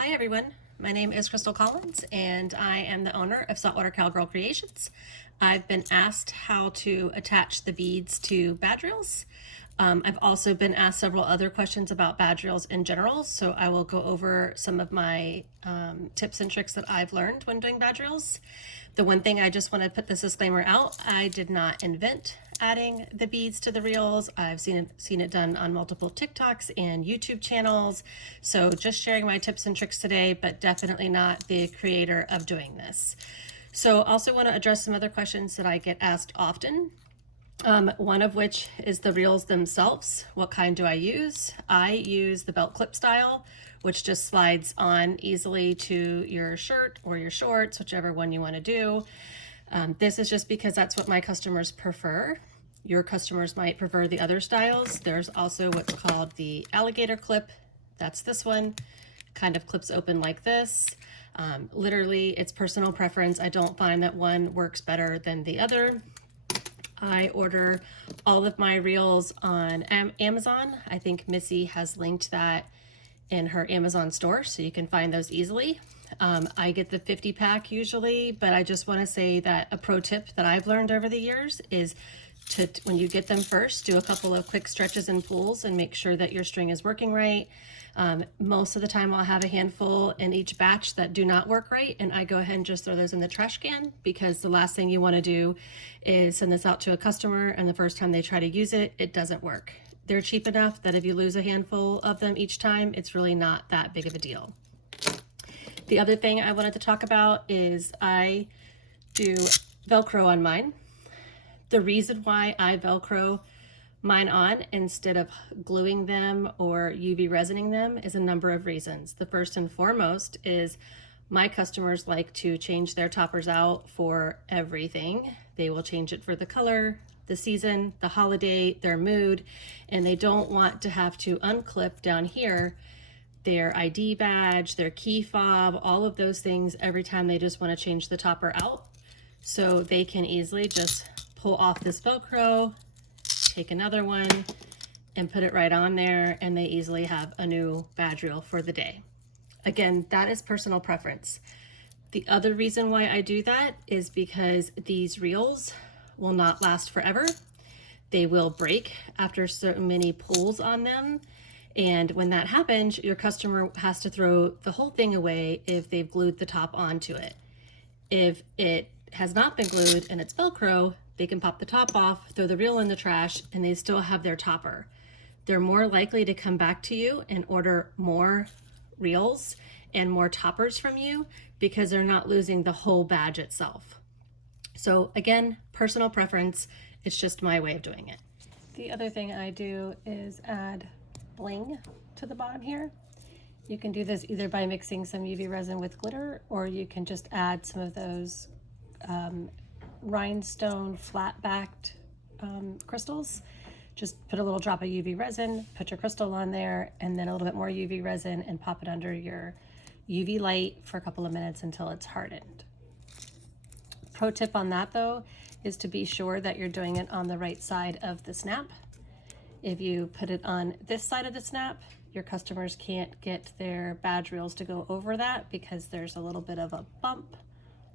Hi everyone, my name is Chrystal Collins and I am the owner of Saltwater Cowgirl Creations. I've been asked how to attach the beads to badge reels. I've also been asked several other questions about badge reels in general, so I will go over some of my tips and tricks that I've learned when doing badge reels. The one thing I just want to put this disclaimer out, I did not invent adding the beads to the reels. I've seen it done on multiple TikToks and YouTube channels. So just sharing my tips and tricks today, but definitely not the creator of doing this. So also want to address some other questions that I get asked often. One of which is the reels themselves. What kind do I use? I use the belt clip style, which just slides on easily to your shirt or your shorts, whichever one you want to do. This is just because that's what my customers prefer. Your customers might prefer the other styles. There's also what's called the alligator clip. That's this one. Kind of clips open like this. Literally, it's personal preference. I don't find that one works better than the other. I order all of my reels on Amazon. I think Missy has linked that in her Amazon store, so you can find those easily. I get the 50 pack usually, but I just want to say that a pro tip that I've learned over the years is to, when you get them first, do a couple of quick stretches and pulls and make sure that your string is working right. Most of the time I'll have a handful in each batch that do not work right, and I go ahead and just throw those in the trash can, because the last thing you want to do is send this out to a customer and the first time they try to use it, it doesn't work. They're cheap enough that if you lose a handful of them each time, it's really not that big of a deal. The other thing I wanted to talk about is I do Velcro on mine. The reason why I Velcro mine on instead of gluing them or UV resining them is a number of reasons. The first and foremost is my customers like to change their toppers out for everything. They will change it for the color, the season, the holiday, their mood, and they don't want to have to unclip down here their ID badge, their key fob, all of those things every time they just want to change the topper out. So they can easily just pull off this Velcro, take another one, and put it right on there, and they easily have a new badge reel for the day. Again, that is personal preference. The other reason why I do that is because these reels will not last forever. They will break after so many pulls on them. And when that happens, your customer has to throw the whole thing away if they've glued the top onto it. If it has not been glued and it's Velcro, they can pop the top off, throw the reel in the trash, and they still have their topper. They're more likely to come back to you and order more reels and more toppers from you because they're not losing the whole badge itself. So again, personal preference, it's just my way of doing it. The other thing I do is add bling to the bottom here. You can do this either by mixing some UV resin with glitter, or you can just add some of those rhinestone flat-backed crystals. Just put a little drop of UV resin, put your crystal on there, and then a little bit more UV resin, and pop it under your UV light for a couple of minutes until it's hardened. Pro tip on that though is to be sure that you're doing it on the right side of the snap. If you put it on this side of the snap, your customers can't get their badge reels to go over that because there's a little bit of a bump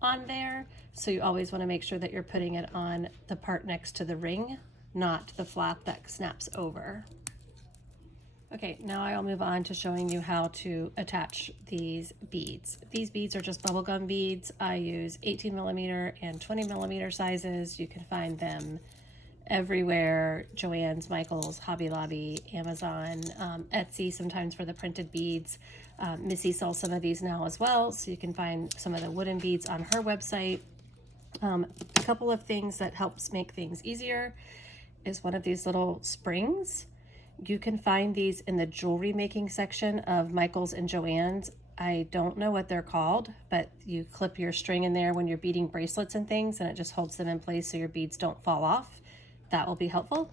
on there. So you always want to make sure that you're putting it on the part next to the ring, not the flap that snaps over. Okay, now I'll move on to showing you how to attach these beads. These beads are just bubblegum beads. I use 18mm and 20mm sizes. You can find them everywhere: Joann's, Michael's, Hobby Lobby, Amazon, Etsy sometimes for the printed beads. Missy sells some of these now as well, so you can find some of the wooden beads on her website. A couple of things that helps make things easier is one of these little springs. You can find these in the jewelry making section of Michael's and Joann's. I don't know what they're called, but you clip your string in there when you're beading bracelets and things, and it just holds them in place so your beads don't fall off. That will be helpful.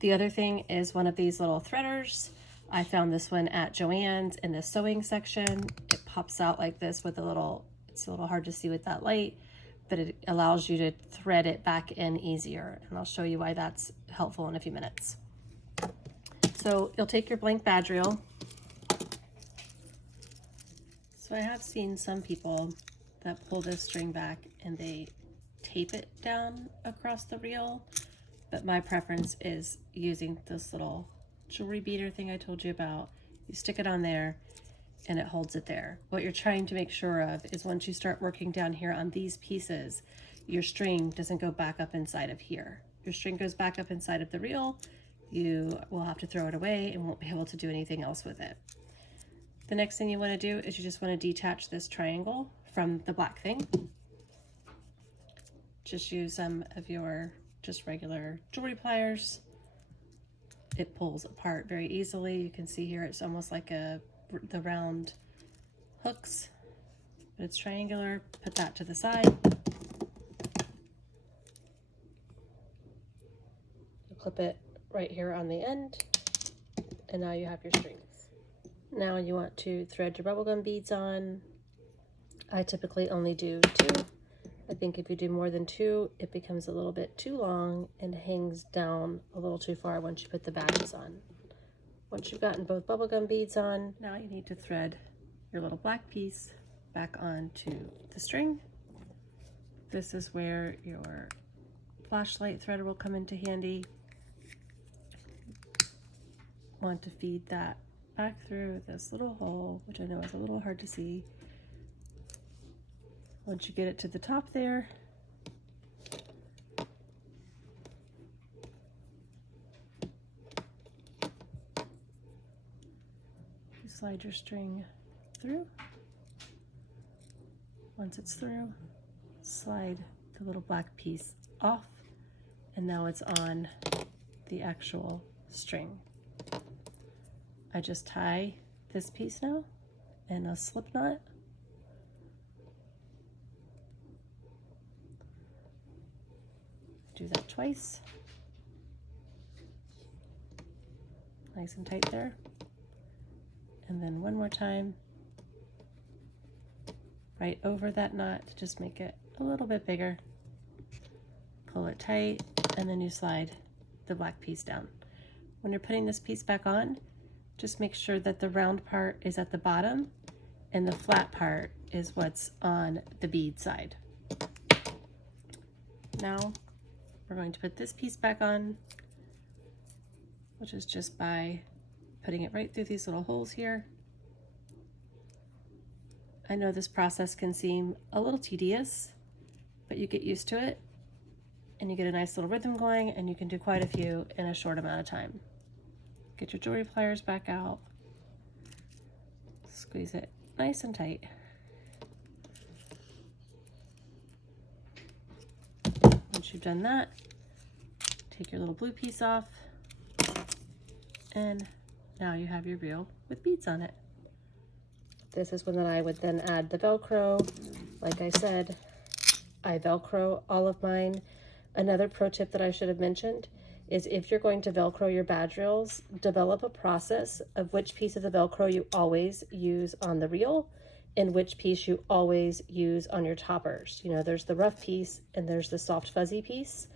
The other thing is one of these little threaders. I found this one at Joann's in the sewing section. It pops out like this with a little, it's a little hard to see with that light, but it allows you to thread it back in easier. And I'll show you why that's helpful in a few minutes. So you'll take your blank badge reel, So I have seen some people that pull this string back and they tape it down across the reel, but my preference is using this little jewelry beater thing I told you about. You stick it on there and it holds it there. What you're trying to make sure of is once you start working down here on these pieces, your string doesn't go back up inside of here. Your string goes back up inside of the reel, you will have to throw it away and won't be able to do anything else with it. The next thing you want to do is you just want to detach this triangle from the black thing. Just use some of your just regular jewelry pliers. It pulls apart very easily. You can see here it's almost like the round hooks, but it's triangular. Put that to the side. You clip it right here on the end, and now you have your strings. Now you want to thread your bubblegum beads on. I typically only do 2. I think if you do more than 2, it becomes a little bit too long and hangs down a little too far once you put the badges on. Once you've gotten both bubblegum beads on, now you need to thread your little black piece back onto the string. This is where your flashlight thread will come into handy. Want to feed that back through this little hole, which I know is a little hard to see. Once you get it to the top there, you slide your string through. Once it's through, slide the little black piece off, and now it's on the actual string. I just tie this piece now in a slip knot. Do that twice. Nice and tight there. And then one more time, right over that knot to just make it a little bit bigger. Pull it tight, and then you slide the black piece down. When you're putting this piece back on, just make sure that the round part is at the bottom and the flat part is what's on the bead side. Now we're going to put this piece back on, which is just by putting it right through these little holes here. I know this process can seem a little tedious, but you get used to it and you get a nice little rhythm going, and you can do quite a few in a short amount of time. Get your jewelry pliers back out, squeeze it nice and tight. Once you've done that, take your little blue piece off, and now you have your reel with beads on it. This is when I would then add the Velcro. Like I said, I Velcro all of mine. Another pro tip that I should have mentioned is if you're going to Velcro your badge reels, develop a process of which piece of the Velcro you always use on the reel and which piece you always use on your toppers. You know, there's the rough piece and there's the soft fuzzy piece.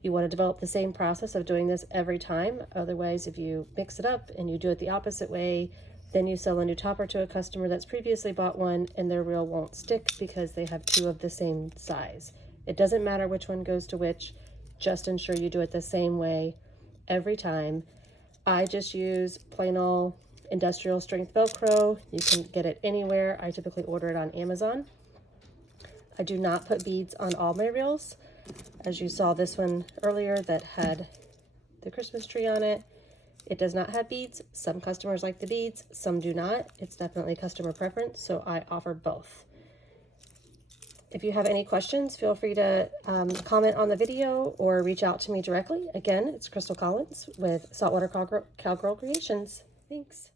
You want to develop the same process of doing this every time. Otherwise, if you mix it up and you do it the opposite way, then you sell a new topper to a customer that's previously bought one and their reel won't stick because they have 2 of the same size. It doesn't matter which one goes to which. Just ensure you do it the same way every time. I just use plain old industrial strength Velcro. You can get it anywhere. I typically order it on Amazon. I do not put beads on all my reels. As you saw this one earlier that had the Christmas tree on it, it does not have beads. Some customers like the beads, some do not. It's definitely customer preference, so I offer both. If you have any questions, feel free to comment on the video or reach out to me directly. Again, it's Chrystal Collins with Saltwater Cowgirl Creations. Thanks.